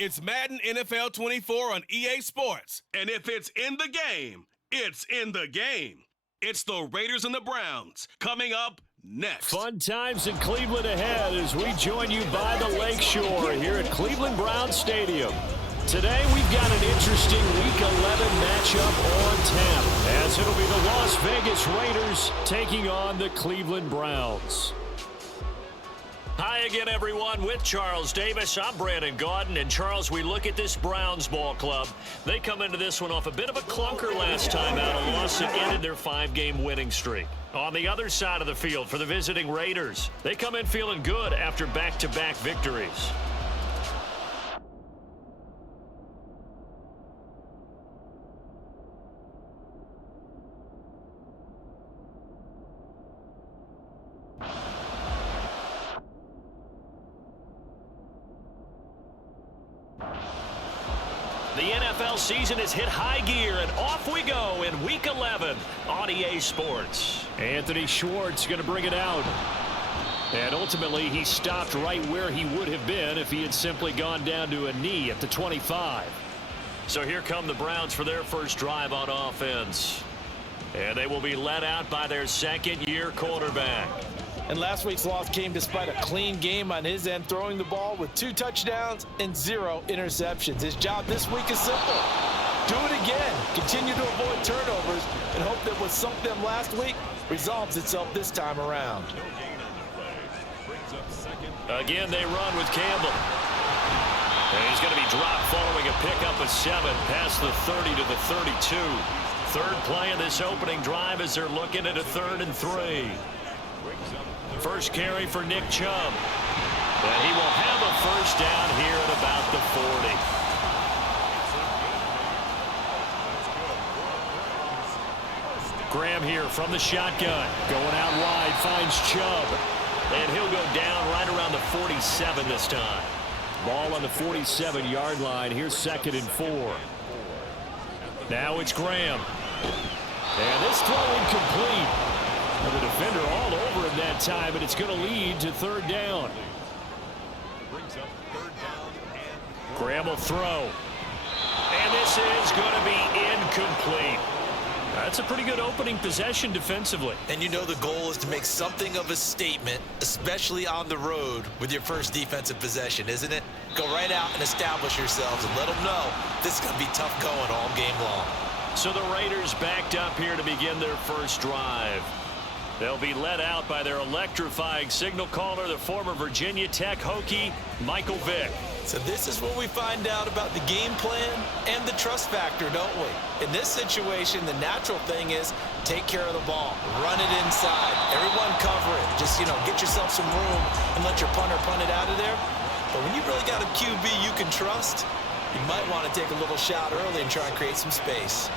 It's Madden NFL 24 on EA Sports. And if it's in the game, it's in the game. It's the Raiders and the Browns coming up next. Fun times in Cleveland ahead as we join you by the Lakeshore here at Cleveland Browns Stadium. Today we've got an interesting Week 11 matchup on tap, as it'll be the Las Vegas Raiders taking on the Cleveland Browns. Hi again, everyone, with Charles Davis. I'm Brandon Gaudin. And, Charles, we look at this Browns ball club. They come into this one off a bit of a clunker last time out, a loss that ended their 5-game winning streak. On the other side of the field for the visiting Raiders, they come in feeling good after back-to-back victories. The NFL season has hit high gear, and off we go in Week 11 on EA Sports. Anthony Schwartz going to bring it out. And ultimately, he stopped right where he would have been if he had simply gone down to a knee at the 25. So here come the Browns for their first drive on offense. And they will be led out by their second-year quarterback. And last week's loss came despite a clean game on his end, throwing the ball with 2 touchdowns and 0 interceptions. His job this week is simple. Do it again. Continue to avoid turnovers and hope that what sunk them last week resolves itself this time around. Again, they run with Campbell. And he's going to be dropped following a pickup of 7 past the 30 to the 32. Third play of this opening drive as they're looking at a 3rd and 3. First carry for Nick Chubb. And he will have a first down here at about the 40. Graham here from the shotgun. Going out wide, finds Chubb. And he'll go down right around the 47 this time. Ball on the 47-yard line. Here's 2nd and 4. Now it's Graham. And this throw incomplete. And the defender all over him that time, and it's going to lead to 3rd down. Graham will throw. And this is going to be incomplete. That's a pretty good opening possession defensively. And you know the goal is to make something of a statement, especially on the road with your first defensive possession, isn't it? Go right out and establish yourselves and let them know this is going to be tough going all game long. So the Raiders backed up here to begin their first drive. They'll be led out by their electrifying signal caller, the former Virginia Tech Hokie, Michael Vick. So this is what we find out about the game plan and the trust factor, don't we? In this situation, the natural thing is take care of the ball, run it inside, everyone cover it. Just, get yourself some room and let your punter punt it out of there. But when you really got a QB you can trust, you might want to take a little shot early and try and create some space.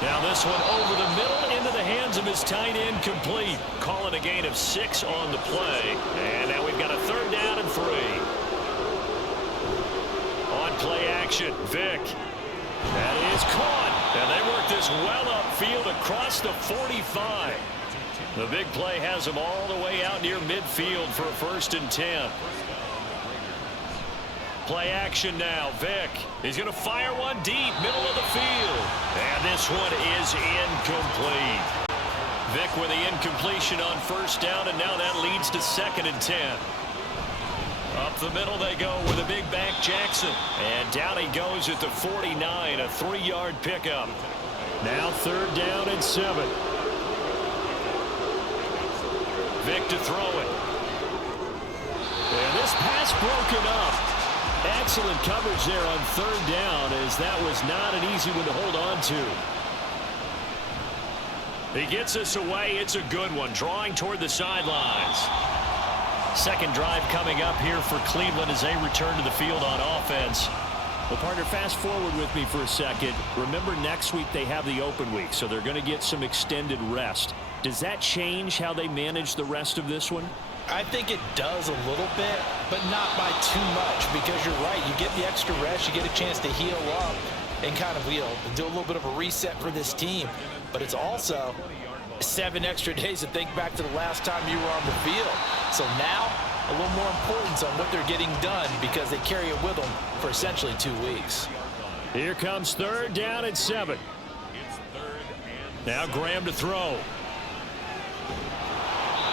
Now this one over the middle into the hands of his tight end, complete. Calling a gain of 6 on the play. And now we've got a 3rd down and 3. On play action, Vick. That is caught. And they work this well upfield across the 45. The big play has them all the way out near midfield for a 1st and 10. Play action now, Vick. He's going to fire one deep, middle of the field. And this one is incomplete. Vick with the incompletion on 1st down, and now that leads to 2nd and 10. Up the middle they go with a big back Jackson. And down he goes at the 49, a 3-yard pickup. Now 3rd down and 7. Vick to throw it. And this pass broken up. Excellent coverage there on 3rd down, as that was not an easy one to hold on to. He gets us away. It's a good one, drawing toward the sidelines. Second drive coming up here for Cleveland as they return to the field on offense. Well, partner, fast forward with me for a second. Remember, next week they have the open week, so they're going to get some extended rest. Does that change how they manage the rest of this one? I think it does a little bit, but not by too much, because you're right. You get the extra rest, you get a chance to heal up and kind of do a little bit of a reset for this team. But it's also 7 extra days to think back to the last time you were on the field. So now a little more importance on what they're getting done because they carry it with them for essentially 2 weeks. Here comes 3rd down and 7. Now Graham to throw.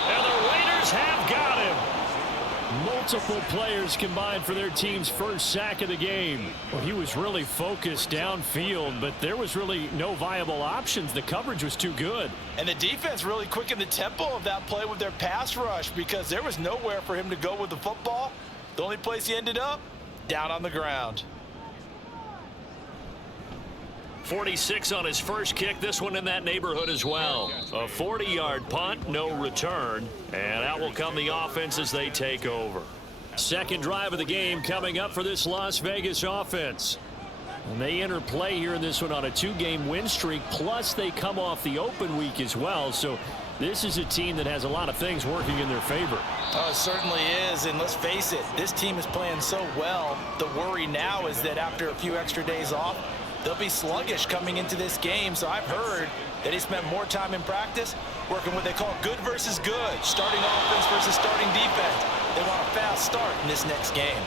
And the Raiders have got him. Multiple players combined for their team's first sack of the game. Well, he was really focused downfield, but there was really no viable options. The coverage was too good. And the defense really quickened the tempo of that play with their pass rush because there was nowhere for him to go with the football. The only place he ended up, down on the ground. 46 on his first kick. This one in that neighborhood as well. A 40-yard punt, no return. And out will come the offense as they take over. Second drive of the game coming up for this Las Vegas offense. And they enter play here in this one on a 2-game win streak. Plus they come off the open week as well. So this is a team that has a lot of things working in their favor. Oh, it certainly is. And let's face it, this team is playing so well. The worry now is that after a few extra days off, they'll be sluggish coming into this game. So I've heard that he spent more time in practice working what they call good versus good, starting offense versus starting defense. They want a fast start in this next game.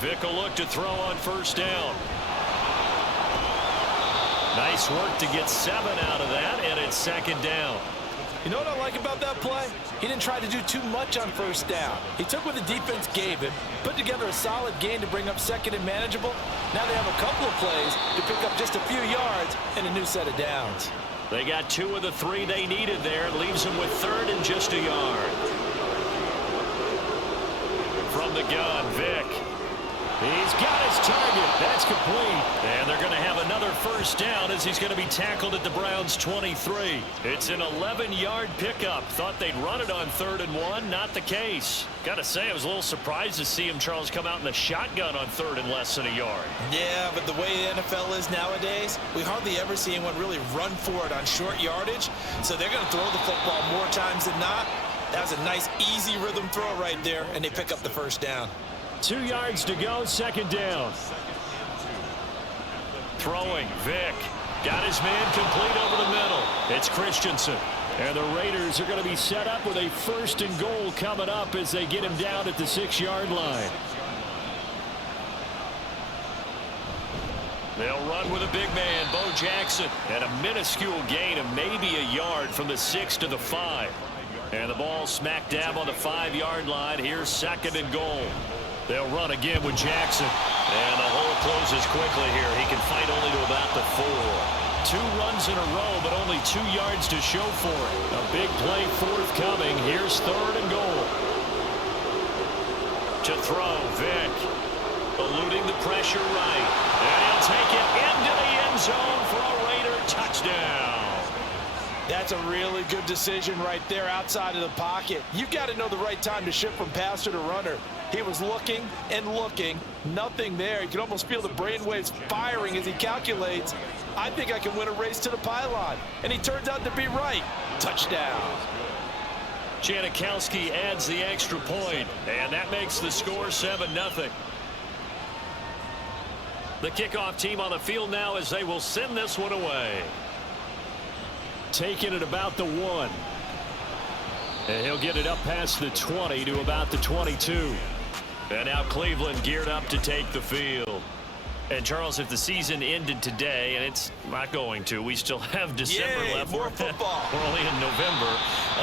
Vick will look to throw on 1st down. Nice work to get 7 out of that, and it's 2nd down. You know what I like about that play? He didn't try to do too much on 1st down. He took what the defense gave him, put together a solid gain to bring up 2nd and manageable. Now they have a couple of plays to pick up just a few yards and a new set of downs. They got 2 of the 3 they needed there. It leaves them with 3rd and just a yard. From the gun, Vick. He's got his target. That's complete. And they're going to have another 1st down as he's going to be tackled at the Browns' 23. It's an 11-yard pickup. Thought they'd run it on 3rd and 1. Not the case. Got to say, I was a little surprised to see him, Charles, come out in the shotgun on 3rd and less than a yard. Yeah, but the way the NFL is nowadays, we hardly ever see anyone really run for it on short yardage. So they're going to throw the football more times than not. That was a nice, easy rhythm throw right there, and they pick up the 1st down. 2 yards to go, 2nd down. Throwing, Vick. Got his man complete over the middle. It's Christensen. And the Raiders are going to be set up with a 1st and goal coming up as they get him down at the 6-yard line. They'll run with a big man, Bo Jackson. And a minuscule gain of maybe a yard from the 6 to the 5. And the ball smack dab on the 5-yard line. Here's 2nd and goal. They'll run again with Jackson. And the hole closes quickly here. He can fight only to about the 4. 2 runs in a row, but only 2 yards to show for it. A big play forthcoming. Here's 3rd and goal. To throw, Vick. Eluding the pressure right. And he'll take it into the end zone for a Raider touchdown. That's a really good decision right there outside of the pocket. You've got to know the right time to shift from passer to runner. He was looking and looking. Nothing there. You can almost feel the brainwaves firing as he calculates, I think I can win a race to the pylon. And he turns out to be right. Touchdown. Janikowski adds the extra point, and that makes the score 7-0. The kickoff team on the field now as they will send this one away. Taking it about the 1. And he'll get it up past the 20 to about the 22. And now Cleveland geared up to take the field. And, Charles, if the season ended today, and it's not going to, we still have December left. More football. We're only in November.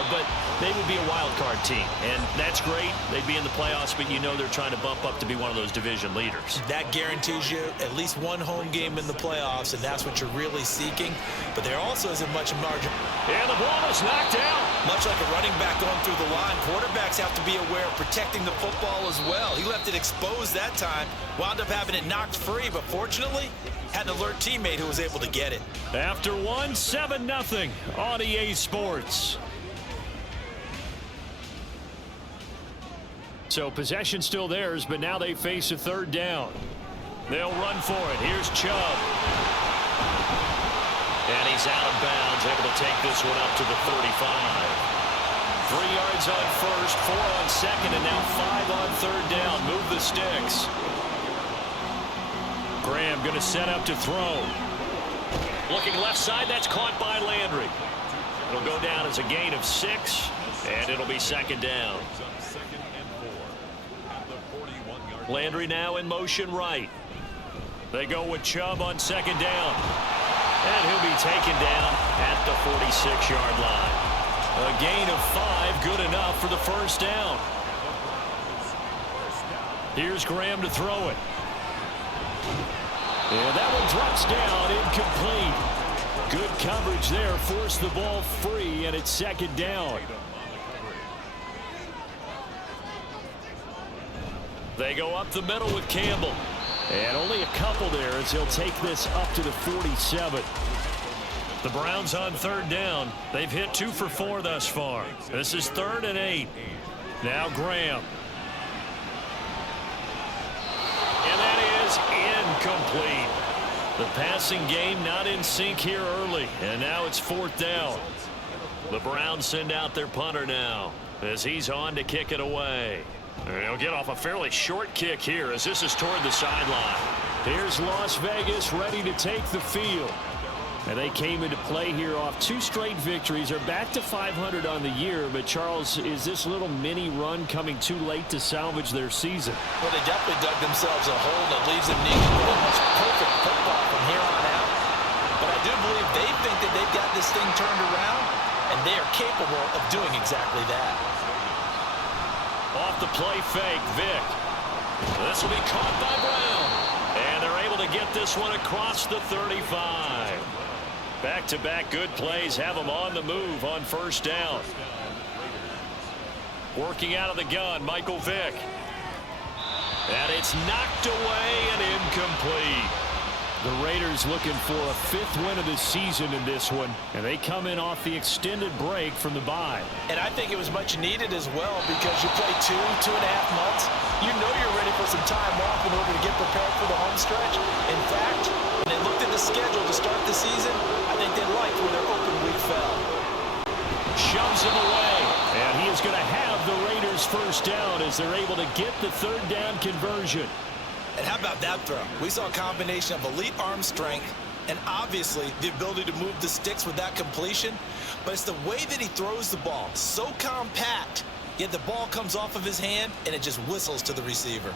But they would be a wild card team. And that's great. They'd be in the playoffs, but you know they're trying to bump up to be one of those division leaders. That guarantees you at least one home game in the playoffs, and that's what you're really seeking. But there also isn't much margin. And the ball is knocked out. Much like a running back going through the line, quarterbacks have to be aware of protecting the football as well. He left it exposed that time, wound up having it knocked free, but fortunately, had an alert teammate who was able to get it. After 7-0 on EA Sports. So possession still theirs, but now they face a 3rd down. They'll run for it. Here's Chubb. And he's out of bounds, able to take this one up to the 35. 3 yards on 1st, 4 on 2nd, and now 5 on 3rd down. Move the sticks. Graham going to set up to throw. Looking left side, that's caught by Landry. It'll go down as a gain of 6, and it'll be second down. Landry now in motion right. They go with Chubb on second down. And he'll be taken down at the 46-yard line. A gain of 5, good enough for the first down. Here's Graham to throw it. And that one drops down, incomplete. Good coverage there, forced the ball free, and it's second down. They go up the middle with Campbell. And only a couple there as he'll take this up to the 47. The Browns on third down. They've hit 2 for 4 thus far. This is 3rd and 8. Now Graham. And that is incomplete. The passing game not in sync here early. And now it's 4th down. The Browns send out their punter now as he's on to kick it away. And he'll get off a fairly short kick here as this is toward the sideline. Here's Las Vegas ready to take the field. And they came into play here off 2 straight victories. They're back to 500 on the year. But, Charles, is this little mini run coming too late to salvage their season? Well, they definitely dug themselves a hole that leaves them needing pretty much perfect football from here on out. But I do believe they think that they've got this thing turned around, and they are capable of doing exactly that. Off the play fake, Vick. This will be caught by Brown. And they're able to get this one across the 35. Back-to-back good plays have them on the move on first down. Working out of the gun, Michael Vick. And it's knocked away and incomplete. The Raiders looking for a 5th win of the season in this one, and they come in off the extended break from the bye. And I think it was much needed as well because you play 2.5 months. You know you're ready for some time off in order to get prepared for the home stretch. In fact, when they looked at the schedule to start the season, I think they liked where their open week fell. Shoves him away, and he is going to have the Raiders first down as they're able to get the 3rd down conversion. And how about that throw? We saw a combination of elite arm strength and obviously the ability to move the sticks with that completion. But it's the way that he throws the ball. So compact, yet the ball comes off of his hand and it just whistles to the receiver.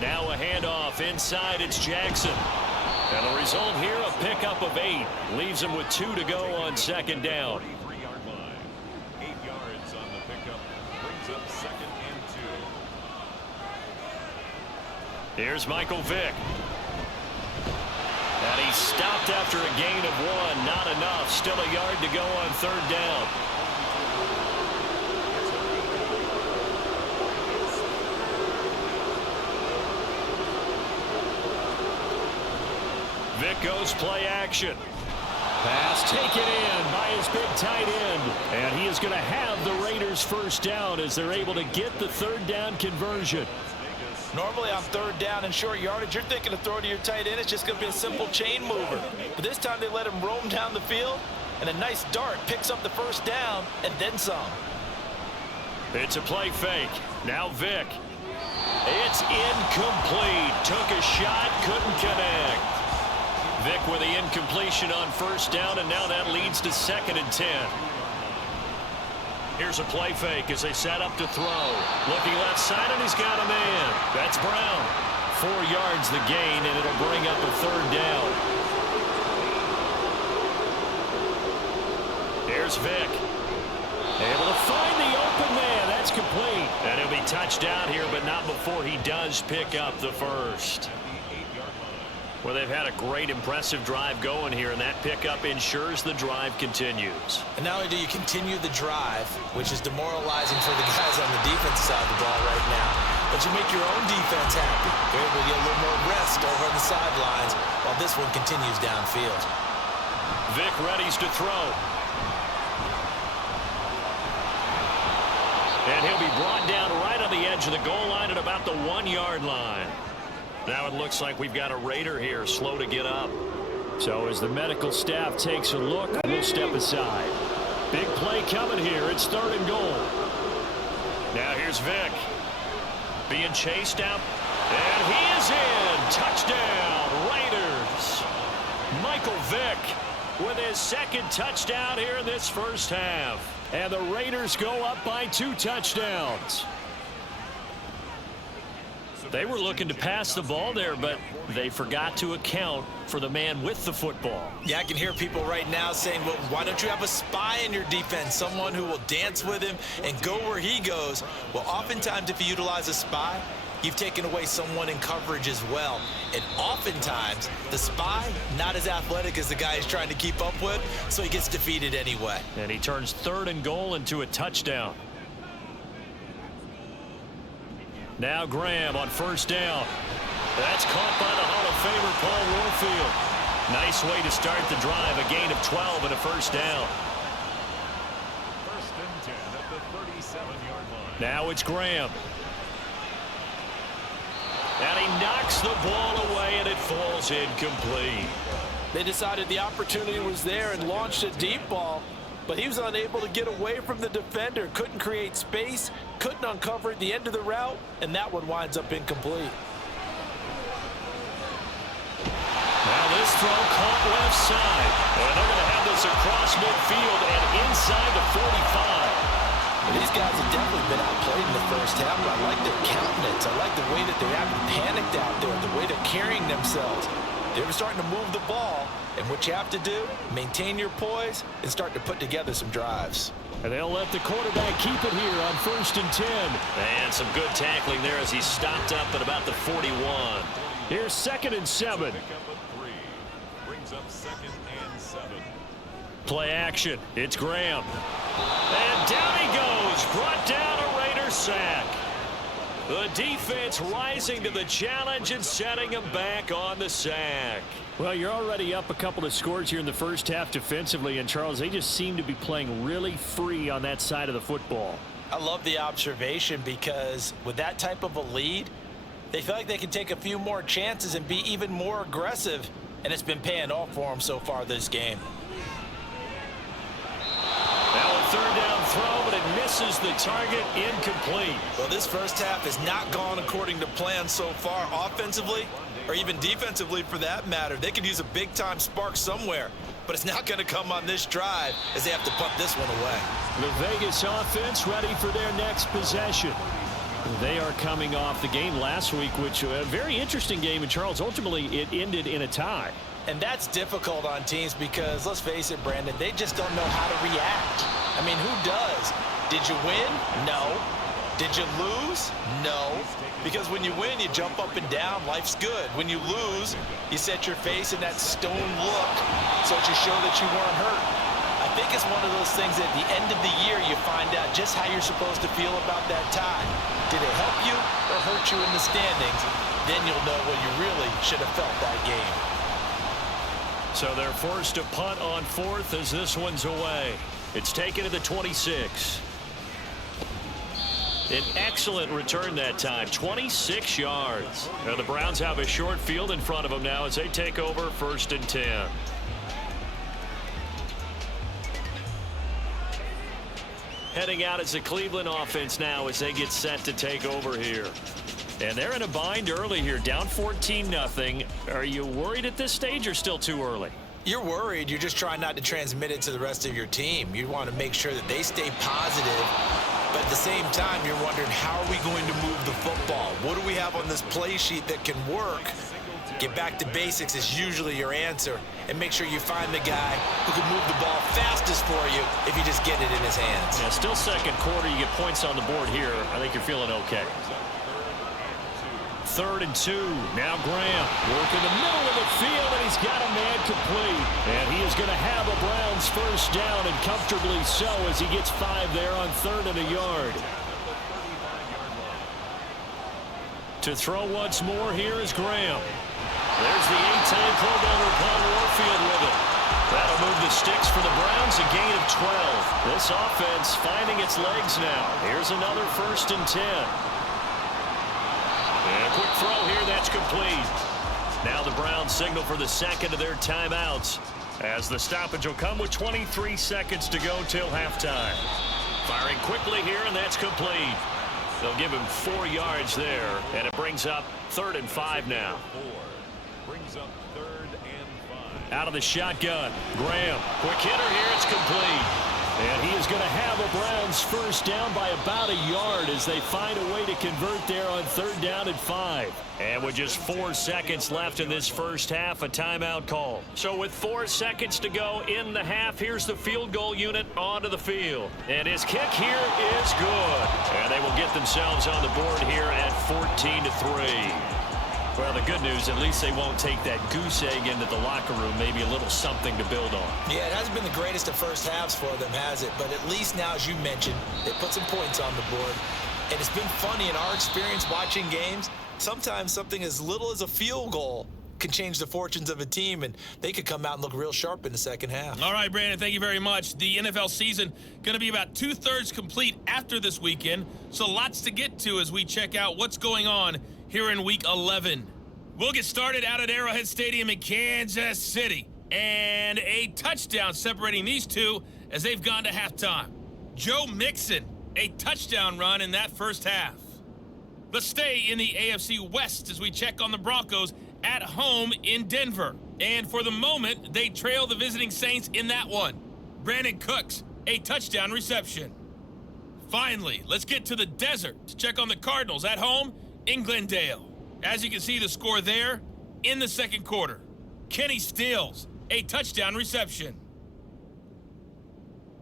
Now a handoff inside, it's Jackson. And the result here, a pickup of 8. Leaves him with 2 to go on second down. Here's Michael Vick. And he stopped after a gain of 1. Not enough. Still a yard to go on 3rd down. Vick goes play action. Pass taken in by his big tight end. And he is going to have the Raiders first down as they're able to get the 3rd down conversion. Normally on 3rd down and short yardage, you're thinking of throwing to your tight end. It's just going to be a simple chain mover. But this time they let him roam down the field, and a nice dart picks up the first down and then some. It's a play fake. Now Vick. It's incomplete. Took a shot, couldn't connect. Vick with the incompletion on first down, and now that leads to 2nd and 10. Here's a play fake as they set up to throw. Looking left side, and he's got a man. That's Brown. 4 yards the gain, and it'll bring up a 3rd down. Here's Vick. Able to find the open man. That's complete. And he'll be touched down here, but not before he does pick up the first. Well, they've had a great, impressive drive going here, and that pickup ensures the drive continues. And not only do you continue the drive, which is demoralizing for the guys on the defensive side of the ball right now, but you make your own defense happy. They're able to get a little more rest over on the sidelines while this one continues downfield. Vick readies to throw. And he'll be brought down right on the edge of the goal line at about the 1-yard line. Now it looks like we've got a Raider here, slow to get up. So as the medical staff takes a look, we'll step aside. Big play coming here. It's 3rd and goal. Now here's Vick. Being chased out. And he is in. Touchdown, Raiders. Michael Vick with his second touchdown here in this first half. And the Raiders go up by 2 touchdowns. They were looking to pass the ball there, but they forgot to account for the man with the football. Yeah, I can hear people right now saying, well, why don't you have a spy in your defense, someone who will dance with him and go where he goes? Well, oftentimes if you utilize a spy, you've taken away someone in coverage as well. And oftentimes, the spy, not as athletic as the guy he's trying to keep up with, so he gets defeated anyway. And he turns 3rd and goal into a touchdown. Now Graham on first down. That's caught by the Hall of Famer Paul Warfield. Nice way to start the drive. A gain of 12 and a first down. 1st and 10 at the 37-yard line. Now it's Graham. And he knocks the ball away, and it falls incomplete. They decided the opportunity was there and launched a deep ball, but he was unable to get away from the defender, couldn't create space, couldn't uncover the end of the route, and that one winds up incomplete. Now this throw caught left side. And they're going to have this across midfield and inside the 45. These guys have definitely been outplayed in the first half, but I like their countenance. I like the way that they haven't panicked out there, the way they're carrying themselves. They're starting to move the ball, and what you have to do, maintain your poise and start to put together some drives. And they'll let the quarterback keep it here on 1st and 10. And some good tackling there as he stopped up at about the 41. Here's 2nd and 7. Pick up a 3. Brings up 2nd and 7. Play action. It's Graham. And down he goes. Brought down a Raider sack. The defense rising to the challenge and setting him back on the sack. Well, you're already up a couple of scores here in the first half defensively, and Charles, they just seem to be playing really free on that side of the football. I love the observation because with that type of a lead, they feel like they can take a few more chances and be even more aggressive, and it's been paying off for them so far this game. Now a 3rd down throw, but it misses the target, incomplete. Well, this first half has not gone according to plan so far offensively, or even defensively for that matter. They could use a big-time spark somewhere, but it's not going to come on this drive as they have to punt this one away. The Vegas offense ready for their next possession. They are coming off the game last week, which a very interesting game, and Charles, ultimately it ended in a tie. And that's difficult on teams because, let's face it, Brandon, they just don't know how to react. I mean, who does? Did you win? No. Did you lose? No. Because when you win, you jump up and down. Life's good. When you lose, you set your face in that stone look so that you show that you weren't hurt. I think it's one of those things that at the end of the year you find out just how you're supposed to feel about that tie. Did it help you or hurt you in the standings? Then you'll know what you really should have felt that game. So they're forced to punt on 4th as this one's away. It's taken to the 26. An excellent return that time, 26 yards. Now the Browns have a short field in front of them now as they take over 1st and 10. Heading out as the Cleveland offense now as they get set to take over here. And they're in a bind early here, down 14-0. Are you worried at this stage or still too early? You're worried. You're just trying not to transmit it to the rest of your team. You want to make sure that they stay positive. But at the same time, you're wondering, how are we going to move the football? What do we have on this play sheet that can work? Get back to basics is usually your answer. And make sure you find the guy who can move the ball fastest for you if you just get it in his hands. Yeah, still 2nd quarter. You get points on the board here. I think you're feeling okay. 3rd and 2. Now Graham working the middle of the field, and he's got a man complete. And he is going to have a Browns first down, and comfortably so as he gets 5 there on 3rd and a yard. To throw once more, here is Graham. There's the 8-time Pro Bowler Paul Warfield with it. That'll move the sticks for the Browns, a gain of 12. This offense finding its legs now. Here's another 1st and 10. And a quick throw here, that's complete. Now the Browns signal for the 2nd of their timeouts as the stoppage will come with 23 seconds to go till halftime. Firing quickly here, and that's complete. They'll give him 4 yards there, and it brings up 3rd and 5 now. Brings up 3rd and 5. Out of the shotgun, Graham. Quick hitter here, it's complete. And he is going to have a Browns first down by about a yard as they find a way to convert there on 3rd down and 5. And with just 4 seconds left in this first half, a timeout call. So with 4 seconds to go in the half, here's the field goal unit onto the field. And his kick here is good. And they will get themselves on the board here at 14-3. Well, the good news, at least they won't take that goose egg into the locker room. Maybe a little something to build on. Yeah, it hasn't been the greatest of first halves for them, has it? But at least now, as you mentioned, they put some points on the board. And it's been funny in our experience watching games. Sometimes something as little as a field goal can change the fortunes of a team, and they could come out and look real sharp in the second half. All right, Brandon, thank you very much. The NFL season going to be about 2/3 complete after this weekend, so lots to get to as we check out what's going on here in Week 11. We'll get started out at Arrowhead Stadium in Kansas City, and a touchdown separating these two as they've gone to halftime. Joe Mixon, a touchdown run in that first half. Let's stay in the AFC West as we check on the Broncos at home in Denver. And for the moment, they trail the visiting Saints in that one. Brandon Cooks, a touchdown reception. Finally, let's get to the desert to check on the Cardinals at home in Glendale. As you can see the score there in the second quarter. Kenny Stills, a touchdown reception.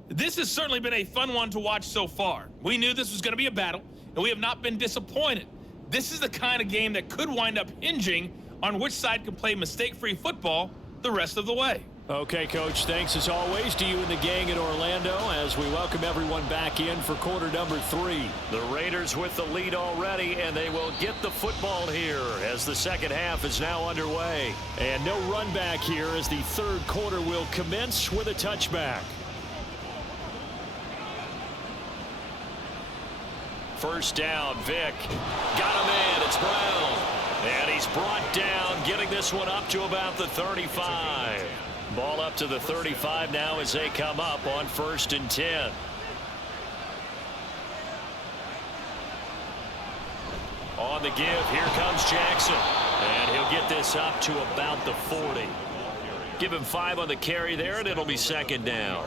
This has certainly been a fun one to watch so far. We knew this was going to be a battle, and we have not been disappointed. This is the kind of game that could wind up hinging on which side can play mistake-free football the rest of the way. Okay, Coach, thanks as always to you and the gang in Orlando as we welcome everyone back in for quarter number 3. The Raiders with the lead already, and they will get the football here as the second half is now underway. And no run back here as the third quarter will commence with a touchback. First down, Vick. Got a man, it's Brown. And he's brought down, getting this one up to about the 35. Ball up to the 35 now as they come up on 1st and 10. On the give, here comes Jackson. And he'll get this up to about the 40. Give him 5 on the carry there, and it'll be second down.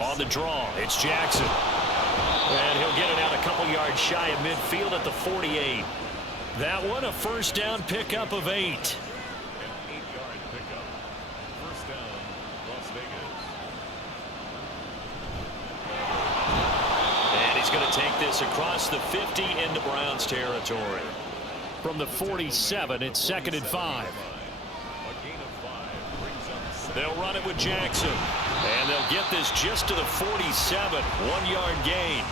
On the draw, it's Jackson. And he'll get it out a couple yards shy of midfield at the 48. That one, a first down pickup of 8. Going to take this across the 50 into Browns territory. From the 47, it's 2nd and 5. They'll run it with Jackson. And they'll get this just to the 47. 1-yard gain.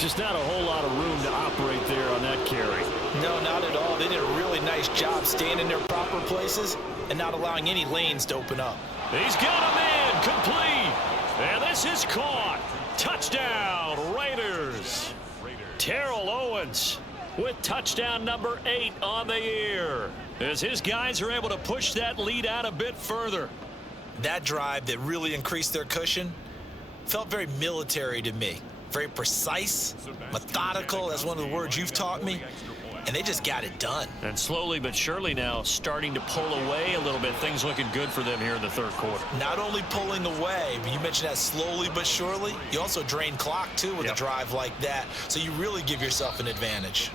Just not a whole lot of room to operate there on that carry. No, not at all. They did a really nice job staying in their proper places and not allowing any lanes to open up. He's got a man complete. And this is caught. Touchdown, Raiders. Terrell Owens with touchdown number 8 on the year as his guys are able to push that lead out a bit further. That drive that really increased their cushion felt very military to me. Very precise, methodical. That's one of the words you've taught me. And they just got it done. And slowly but surely now starting to pull away a little bit. Things looking good for them here in the third quarter. Not only pulling away, but you mentioned that slowly but surely. You also drain clock, too, with a drive like that. So you really give yourself an advantage.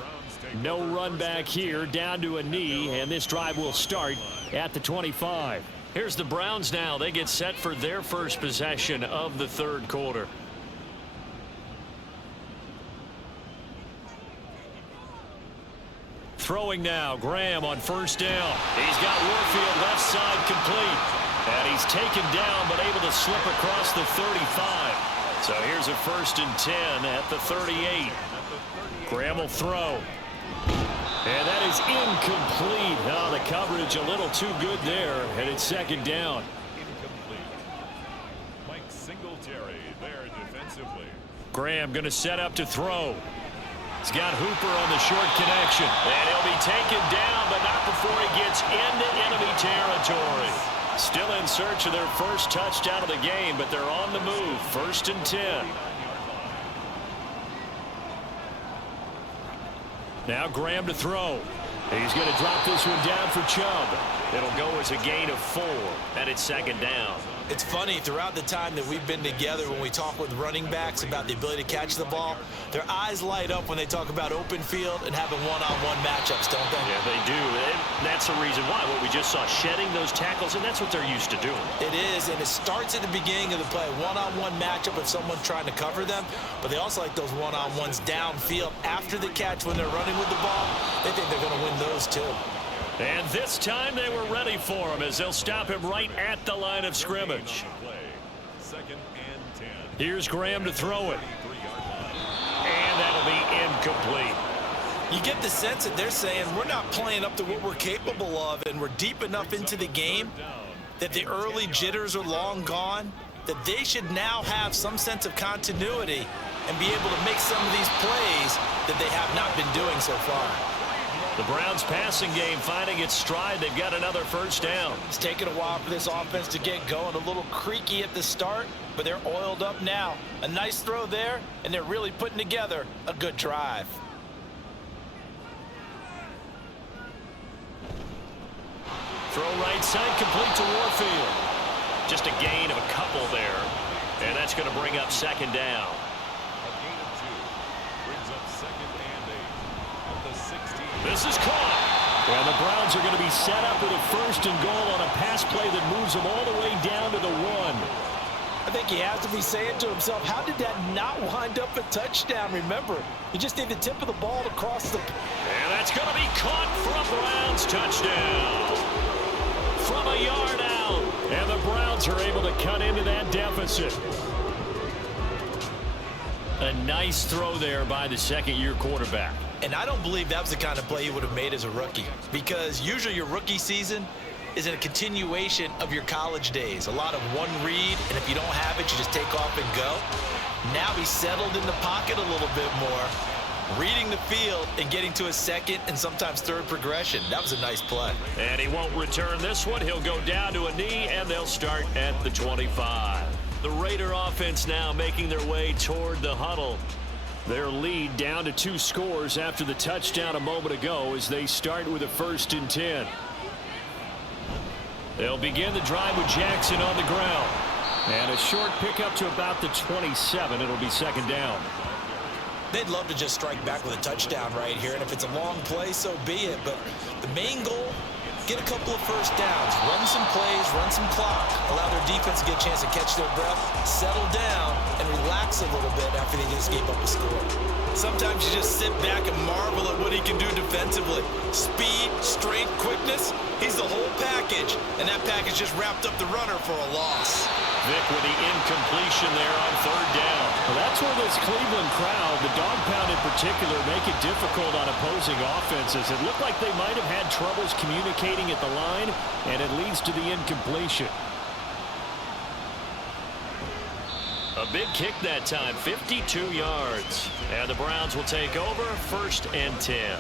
No run back here, down to a knee, and this drive will start at the 25. Here's the Browns now. They get set for their first possession of the third quarter. Throwing now, Graham on first down. He's got Warfield left side complete. And he's taken down but able to slip across the 35. So here's a 1st and 10 at the 38. Graham will throw. And that is incomplete. Oh, the coverage a little too good there. And it's second down. Mike Singletary there defensively. Graham going to set up to throw. He's got Hooper on the short connection. And he'll be taken down, but not before he gets into enemy territory. Still in search of their first touchdown of the game, but they're on the move. 1st and 10. Now Graham to throw. He's going to drop this one down for Chubb. It'll go as a gain of 4, and it's second down. It's funny, throughout the time that we've been together, when we talk with running backs about the ability to catch the ball, their eyes light up when they talk about open field and having one-on-one matchups, don't they? Yeah, they do. And that's the reason why. What we just saw, shedding those tackles, and that's what they're used to doing. It is, and it starts at the beginning of the play. One-on-one matchup if someone's trying to cover them, but they also like those one-on-ones downfield after the catch when they're running with the ball. They think they're going to win those too. And this time they were ready for him as they'll stop him right at the line of scrimmage. Second and 10. Here's Graham to throw it. And that'll be incomplete. You get the sense that they're saying we're not playing up to what we're capable of, and we're deep enough into the game that the early jitters are long gone, that they should now have some sense of continuity and be able to make some of these plays that they have not been doing so far. The Browns passing game finding its stride. They've got another first down. It's taken a while for this offense to get going. A little creaky at the start, but they're oiled up now. A nice throw there, and they're really putting together a good drive. Throw right side, complete to Warfield. Just a gain of a couple there. And that's going to bring up second down. A gain of 2 brings up second and 8 at the 16. This is caught. Well, the Browns are going to be set up with a first and goal on a pass play that moves them all the way down to the 1. I think he has to be saying to himself, how did that not wind up a touchdown? Remember, you just need the tip of the ball to cross the... And that's going to be caught for a Browns touchdown. From a yard out. And the Browns are able to cut into that deficit. A nice throw there by the second-year quarterback. And I don't believe that was the kind of play he would have made as a rookie, because usually your rookie season is in a continuation of your college days. A lot of one read, and if you don't have it, you just take off and go. Now he's settled in the pocket a little bit more, reading the field and getting to a second and sometimes third progression. That was a nice play. And he won't return this one. He'll go down to a knee, and they'll start at the 25. The Raider offense now making their way toward the huddle. Their lead down to 2 scores after the touchdown a moment ago as they start with a 1st and 10. They'll begin the drive with Jackson on the ground. And a short pickup to about the 27. It'll be second down. They'd love to just strike back with a touchdown right here, and if it's a long play, so be it. But the main goal, get a couple of first downs, run some plays, run some clock, allow their defense to get a chance to catch their breath, settle down, and relax a little bit after they just gave up a score. Sometimes you just sit back and marvel at what he can do defensively. Speed, strength, quickness, he's the whole package, and that package just wrapped up the runner for a loss. Vic with the incompletion there on 3rd down. Well, that's where this Cleveland crowd, the dog pound in particular, make it difficult on opposing offenses. It looked like they might have had troubles communicating at the line, and it leads to the incompletion. A big kick that time, 52 yards. And the Browns will take over, 1st and 10.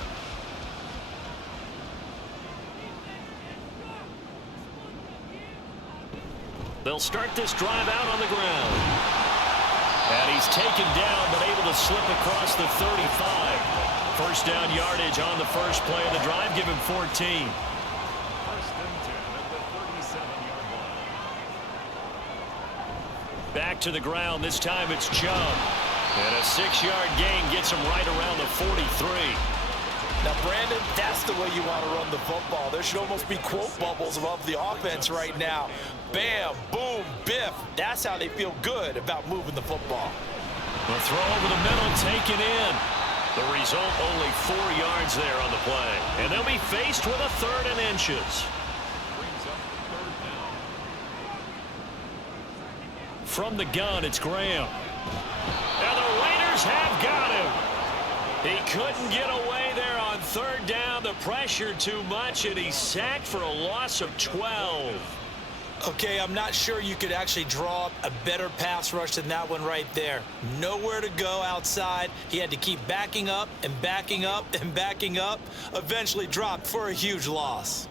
They'll start this drive out on the ground. And he's taken down, but able to slip across the 35. First down yardage on the first play of the drive, give him 14. 1st and 10 at the 37-yard line. Back to the ground. This time it's Chubb. And a 6-yard gain gets him right around the 43. Now, Brandon, that's the way you want to run the football. There should almost be quote bubbles above the offense right now. Bam, boom, biff. That's how they feel good about moving the football. The throw over the middle taken in. The result, only 4 yards there on the play. And they'll be faced with a 3rd and inches. Brings up 3rd down. From the gun, it's Graham. And the Raiders have got him. He couldn't get away there on 3rd down. The pressure too much, and he's sacked for a loss of 12. Okay, I'm not sure you could actually draw up a better pass rush than that one right there. Nowhere to go outside. He had to keep backing up and backing up and backing up. Eventually dropped for a huge loss.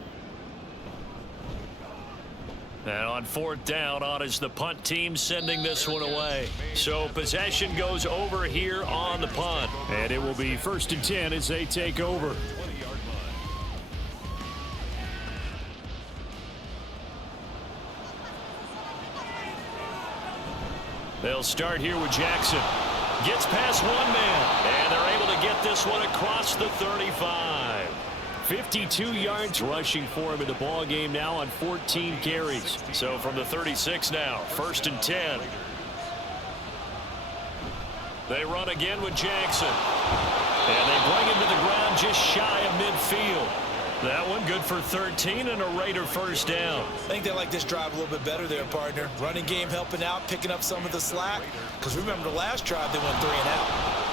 And on 4th down, on is the punt team sending this one away. So possession goes over here on the punt. And it will be 1st and 10 as they take over. They'll start here with Jackson. Gets past one man, and they're able to get this one across the 35. 52 yards rushing for him in the ball game now on 14 carries. So from the 36 now, 1st and 10. They run again with Jackson. And they bring him to the ground just shy of midfield. That one good for 13 and a Raider 1st down. I think they like this drive a little bit better there, partner. Running game helping out, picking up some of the slack. Because remember the last drive, they went 3 and out.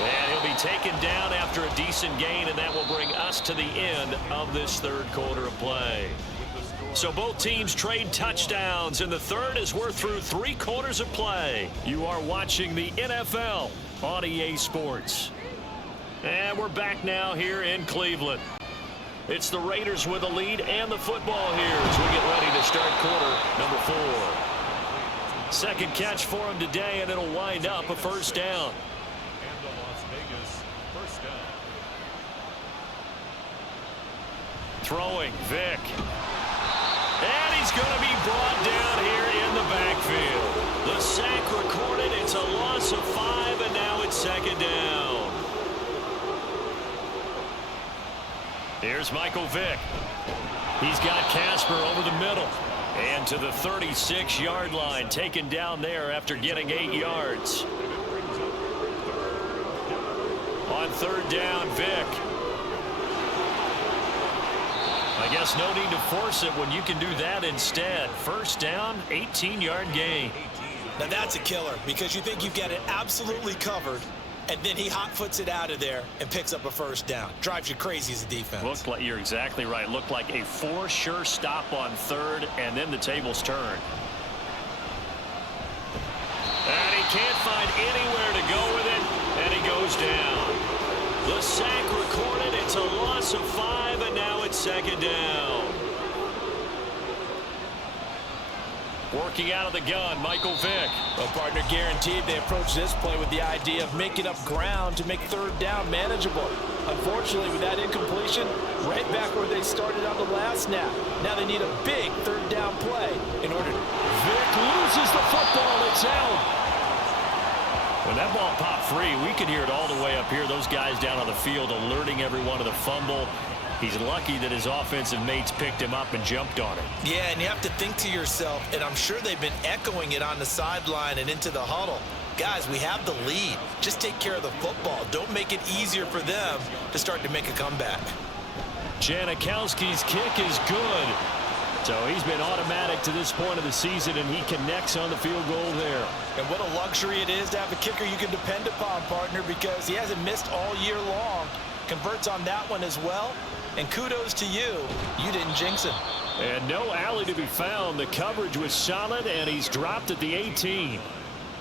And he'll be taken down after a decent gain, and that will bring us to the end of this 3rd quarter of play. So both teams trade touchdowns in the 3rd as we're through 3 quarters of play. You are watching the NFL on EA Sports. And we're back now here in Cleveland. It's the Raiders with the lead and the football here as we get ready to start quarter number 4. Second catch for him today, and it'll wind up a 1st down. And the Las Vegas 1st down. Throwing, Vick. And he's going to be brought down here in the backfield. The sack recorded. It's a loss of 5, and now it's 2nd down. Here's Michael Vick. He's got Casper over the middle. And to the 36-yard line, taken down there after getting 8 yards. On 3rd down, Vick. I guess no need to force it when you can do that instead. 1st down, 18-yard gain. Now that's a killer because you think you've got it absolutely covered, and then he hot-foots it out of there and picks up a 1st down. Drives you crazy as a defense. Looked like, you're exactly right. Looked like a for sure stop on 3rd, and then the tables turned. And he can't find anywhere to go with it, and he goes down. The sack recorded. It's a loss of 5, and now it's 2nd down. Working out of the gun, Michael Vick. Well, partner, guaranteed they approach this play with the idea of making up ground to make 3rd down manageable. Unfortunately, with that incompletion, right back where they started on the last snap. Now they need a big 3rd down play in order to... Vick loses the football. It's out. When that ball popped free, we could hear it all the way up here. Those guys down on the field alerting everyone of the fumble. He's lucky that his offensive mates picked him up and jumped on it. Yeah, and you have to think to yourself, and I'm sure they've been echoing it on the sideline and into the huddle. Guys, we have the lead. Just take care of the football. Don't make it easier for them to start to make a comeback. Janikowski's kick is good. So he's been automatic to this point of the season, and he connects on the field goal there. And what a luxury it is to have a kicker you can depend upon, partner, because he hasn't missed all year long. Converts on that one as well. And kudos to you. You didn't jinx him. And no alley to be found. The coverage was solid, and he's dropped at the 18.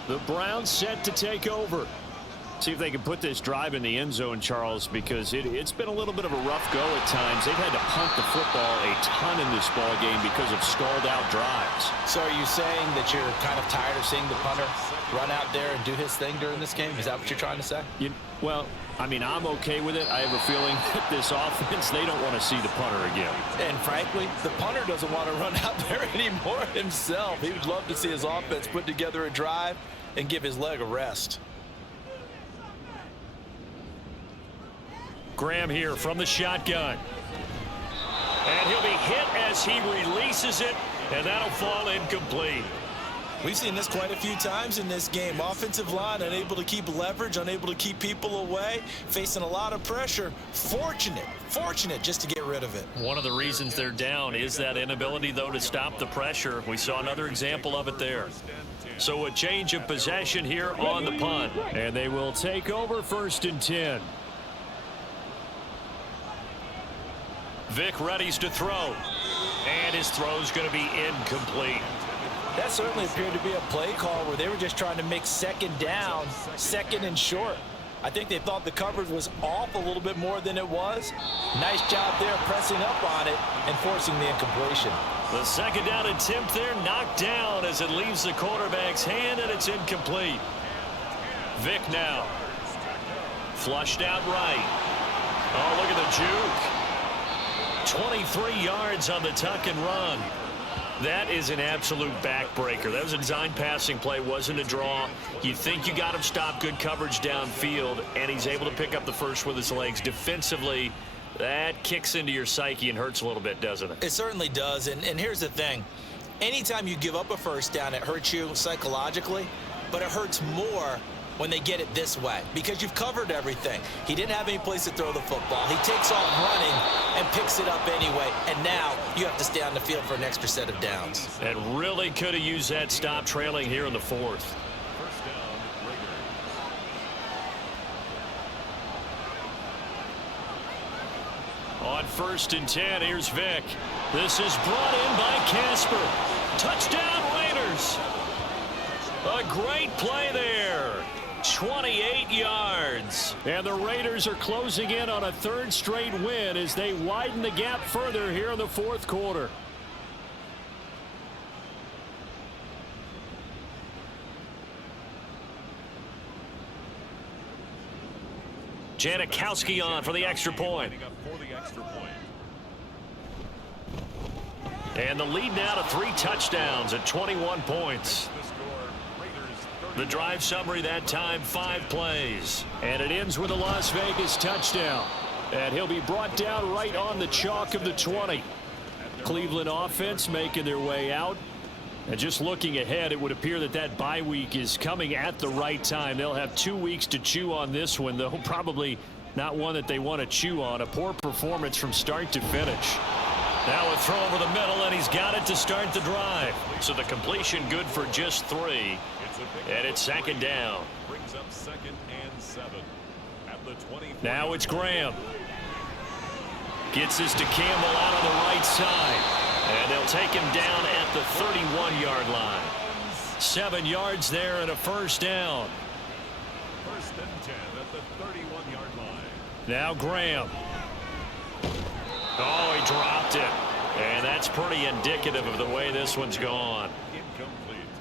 The Browns set to take over. See if they can put this drive in the end zone, Charles, because it's been a little bit of a rough go at times. They've had to punt the football a ton in this ball game because of stalled-out drives. So are you saying that you're kind of tired of seeing the punter run out there and do his thing during this game? Is that what you're trying to say? Well, I mean, I'm okay with it. I have a feeling that this offense, they don't want to see the punter again. And frankly, the punter doesn't want to run out there anymore himself. He would love to see his offense put together a drive and give his leg a rest. Graham here from the shotgun. And he'll be hit as he releases it, and that'll fall incomplete. We've seen this quite a few times in this game. Offensive line unable to keep leverage, unable to keep people away, facing a lot of pressure. Fortunate just to get rid of it. One of the reasons they're down is that inability, though, to stop the pressure. We saw another example of it there. So a change of possession here on the punt. And they will take over 1st and 10. Vick readies to throw. And his throw's going to be incomplete. That certainly appeared to be a play call where they were just trying to make 2nd down, 2nd and short. I think they thought the coverage was off a little bit more than it was. Nice job there pressing up on it and forcing the incompletion. The second down attempt there knocked down as it leaves the quarterback's hand, and it's incomplete. Vick now. Flushed out right. Oh, look at the juke. 23 yards on the tuck and run. That is an absolute backbreaker. That was a design passing play, wasn't a draw. You think you got him stopped, good coverage downfield, and he's able to pick up the first with his legs. Defensively, that kicks into your psyche and hurts a little bit, doesn't it? It certainly does, and here's the thing. Anytime you give up a first down, it hurts you psychologically, but it hurts more when they get it this way because you've covered everything. He didn't have any place to throw the football. He takes off running and picks it up anyway, and now you have to stay on the field for an extra set of downs. And really could have used that stop trailing here in the fourth. First down, Raiders. On 1st and 10, here's Vick. This is brought in by Casper. Touchdown, Raiders. A great play there. 28 yards. And the Raiders are closing in on a third straight win as they widen the gap further here in the fourth quarter. Janikowski on for the extra point. And the lead now to 3 touchdowns at 21 points. The drive summary that time, 5 plays. And it ends with a Las Vegas touchdown. And he'll be brought down right on the chalk of the 20. Cleveland offense making their way out. And just looking ahead, it would appear that that bye week is coming at the right time. They'll have 2 weeks to chew on this one, though probably not one that they want to chew on. A poor performance from start to finish. Now a throw over the middle, and he's got it to start the drive. So the completion good for just 3. And it's second down. Brings up 2nd and 7 at the 20. Now it's Graham. Gets this to Campbell out on the right side. And they'll take him down at the 31-yard line. 7 yards there and a first down. 1st and 10 at the 31-yard line. Now Graham. Oh, he dropped it. And that's pretty indicative of the way this one's gone.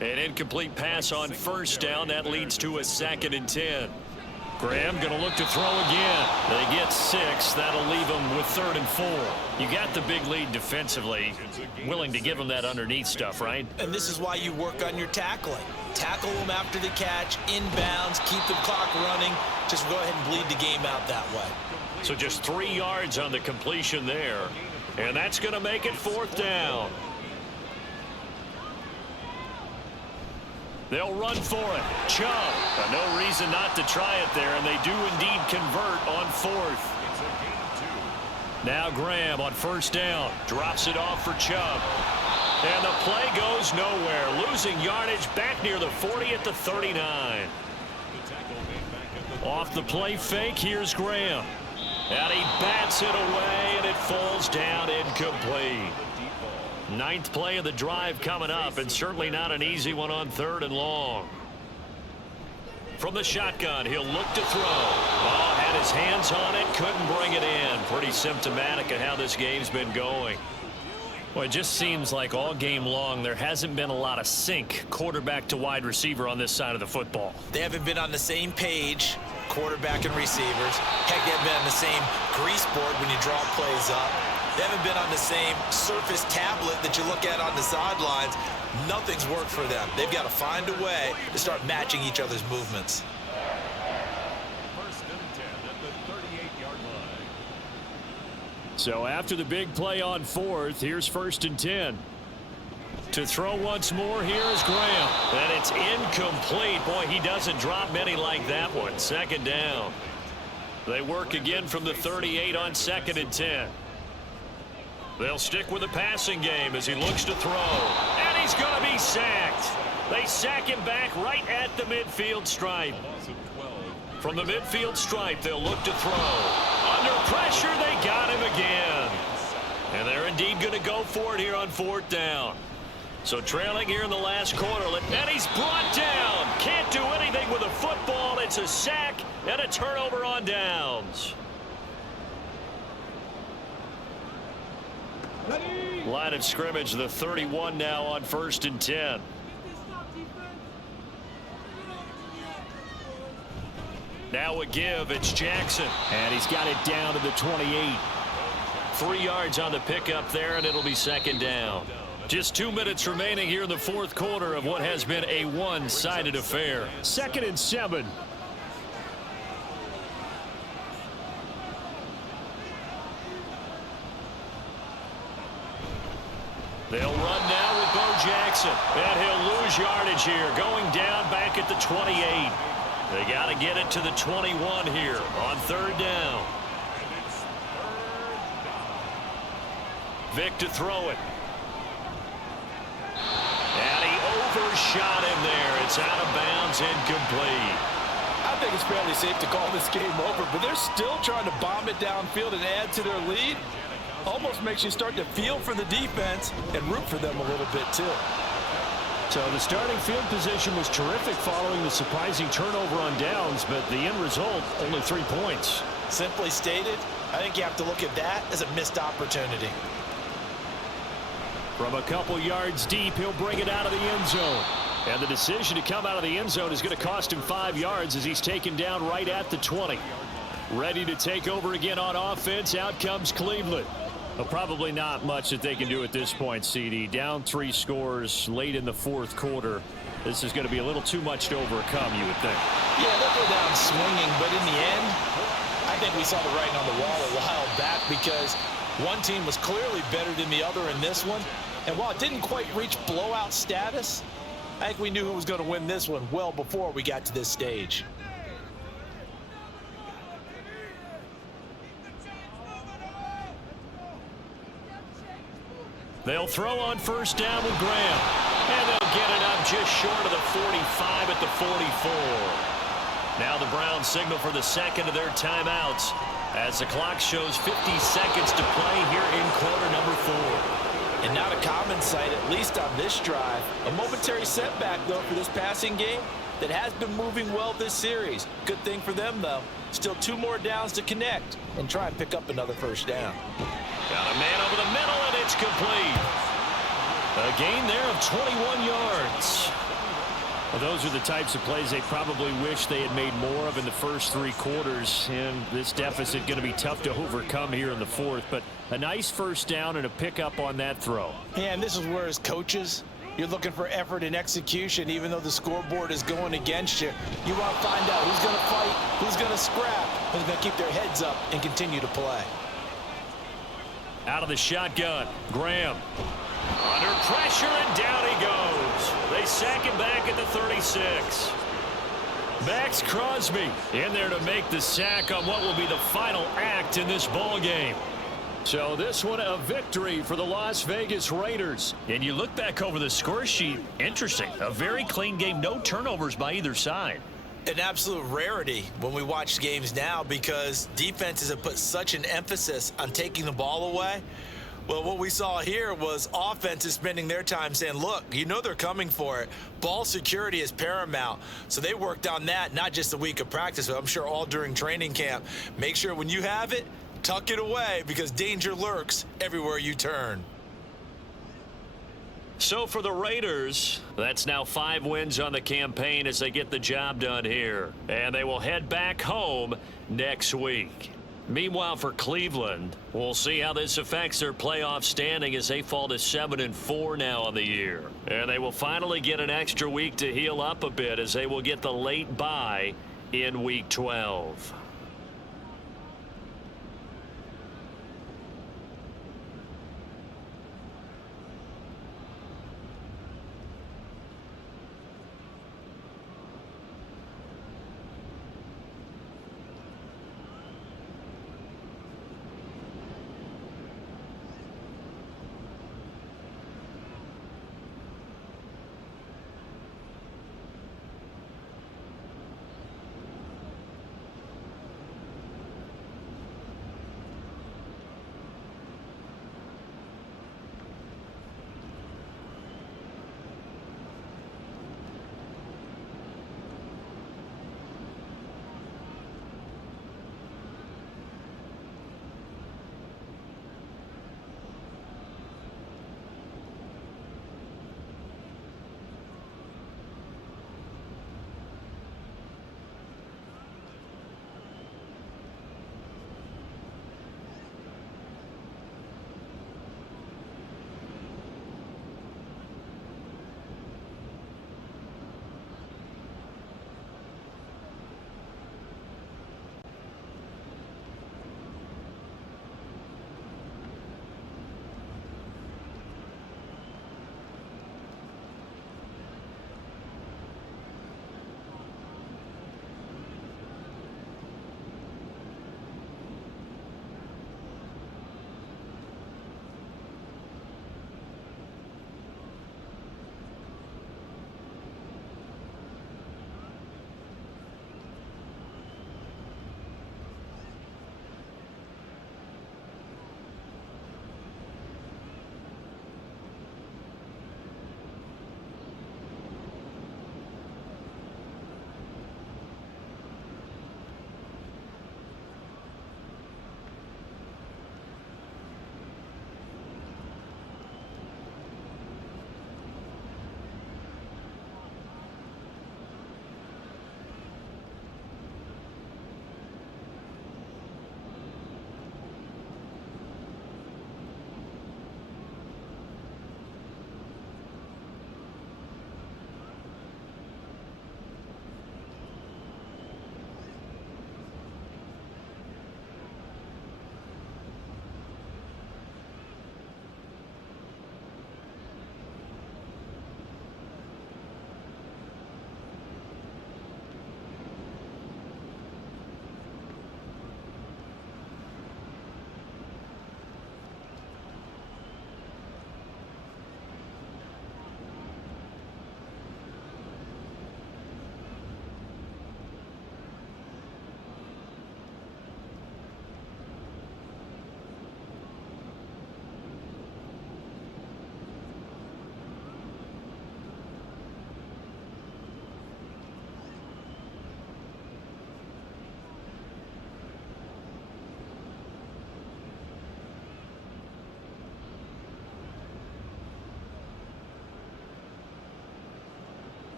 An incomplete pass on first down. That leads to a 2nd and 10. Graham going to look to throw again. They get 6. That'll leave them with 3rd and 4. You got the big lead defensively. Willing to give them that underneath stuff, right? And this is why you work on your tackling. Tackle them after the catch, inbounds, keep the clock running. Just go ahead and bleed the game out that way. So just 3 yards on the completion there. And that's going to make it 4th down. They'll run for it. Chubb. No reason not to try it there, and they do indeed convert on 4th. Now Graham on 1st down. Drops it off for Chubb. And the play goes nowhere. Losing yardage back near the 40 at the 39. Off the play fake, here's Graham. And he bats it away, and it falls down incomplete. 9th play of the drive coming up, and certainly not an easy one on 3rd and long. From the shotgun, he'll look to throw. Oh, had his hands on it, couldn't bring it in. Pretty symptomatic of how this game's been going. Well, it just seems like all game long there hasn't been a lot of sync quarterback to wide receiver on this side of the football. They haven't been on the same page, quarterback and receivers. Heck, they haven't been on the same grease board when you draw plays up. They haven't been on the same surface tablet that you look at on the sidelines. Nothing's worked for them. They've got to find a way to start matching each other's movements. 1st and 10 at the 38-yard line. So after the big play on 4th, here's 1st and 10. To throw once more, here is Graham. And it's incomplete. Boy, he doesn't drop many like that one. 2nd down. They work again from the 38 on 2nd and 10. They'll stick with the passing game as he looks to throw. And he's going to be sacked. They sack him back right at the midfield stripe. From the midfield stripe, they'll look to throw. Under pressure, they got him again. And they're indeed going to go for it here on 4th down. So trailing here in the last quarter. And he's brought down. Can't do anything with a football. It's a sack and a turnover on downs. Ready. Line of scrimmage, the 31 now on 1st and 10. Now a give, it's Jackson. And he's got it down to the 28. 3 yards on the pickup there, and it'll be 2nd down. Just 2 minutes remaining here in the 4th quarter of what has been a one-sided affair. 2nd and 7. They'll run now with Bo Jackson. And he'll lose yardage here, going down back at the 28. They got to get it to the 21 here on 3rd down. Vic to throw it. And he overshot him there. It's out of bounds, incomplete. I think it's fairly safe to call this game over, but they're still trying to bomb it downfield and add to their lead. Almost makes you start to feel for the defense and root for them a little bit too. So the starting field position was terrific following the surprising turnover on downs, but the end result, only 3 points. Simply stated, I think you have to look at that as a missed opportunity. From a couple yards deep, he'll bring it out of the end zone. And the decision to come out of the end zone is going to cost him 5 yards as he's taken down right at the 20. Ready to take over again on offense. Out comes Cleveland. Well, probably not much that they can do at this point, CD. Down 3 scores late in the 4th quarter. This is going to be a little too much to overcome, you would think. Yeah, they'll go down swinging, but in the end, I think we saw the writing on the wall a while back because one team was clearly better than the other in this one. And while it didn't quite reach blowout status, I think we knew who was going to win this one well before we got to this stage. They'll throw on 1st down with Graham. And they'll get it up just short of the 45 at the 44. Now the Browns signal for the 2nd of their timeouts as the clock shows 50 seconds to play here in quarter number 4. And not a common sight, at least on this drive. A momentary setback, though, for this passing game that has been moving well this series. Good thing for them, though. Still 2 more downs to connect and try and pick up another 1st down. Got a man over the middle, and it's complete. A gain there of 21 yards. Well, those are the types of plays they probably wish they had made more of in the first 3 quarters. And this deficit going to be tough to overcome here in the 4th. But a nice 1st down and a pickup on that throw. Yeah, and this is where as coaches, you're looking for effort and execution. Even though the scoreboard is going against you, you want to find out who's going to fight, who's going to scrap, who's going to keep their heads up and continue to play. Out of the shotgun, Graham. Under pressure, and down he goes. They sack him back at the 36. Max Crosby in there to make the sack on what will be the final act in this ball game. So this one a victory for the Las Vegas Raiders. And you look back over the score sheet, interesting. A very clean game, no turnovers by either side. An absolute rarity when we watch games now because defenses have put such an emphasis on taking the ball away. Well, what we saw here was offenses spending their time saying, look, you know they're coming for it. Ball security is paramount. So they worked on that, not just a week of practice, but I'm sure all during training camp. Make sure when you have it, tuck it away because danger lurks everywhere you turn. So for the Raiders, that's now 5 wins on the campaign as they get the job done here. And they will head back home next week. Meanwhile, for Cleveland, we'll see how this affects their playoff standing as they fall to 7-4 now on the year. And they will finally get an extra week to heal up a bit as they will get the late bye in Week 12.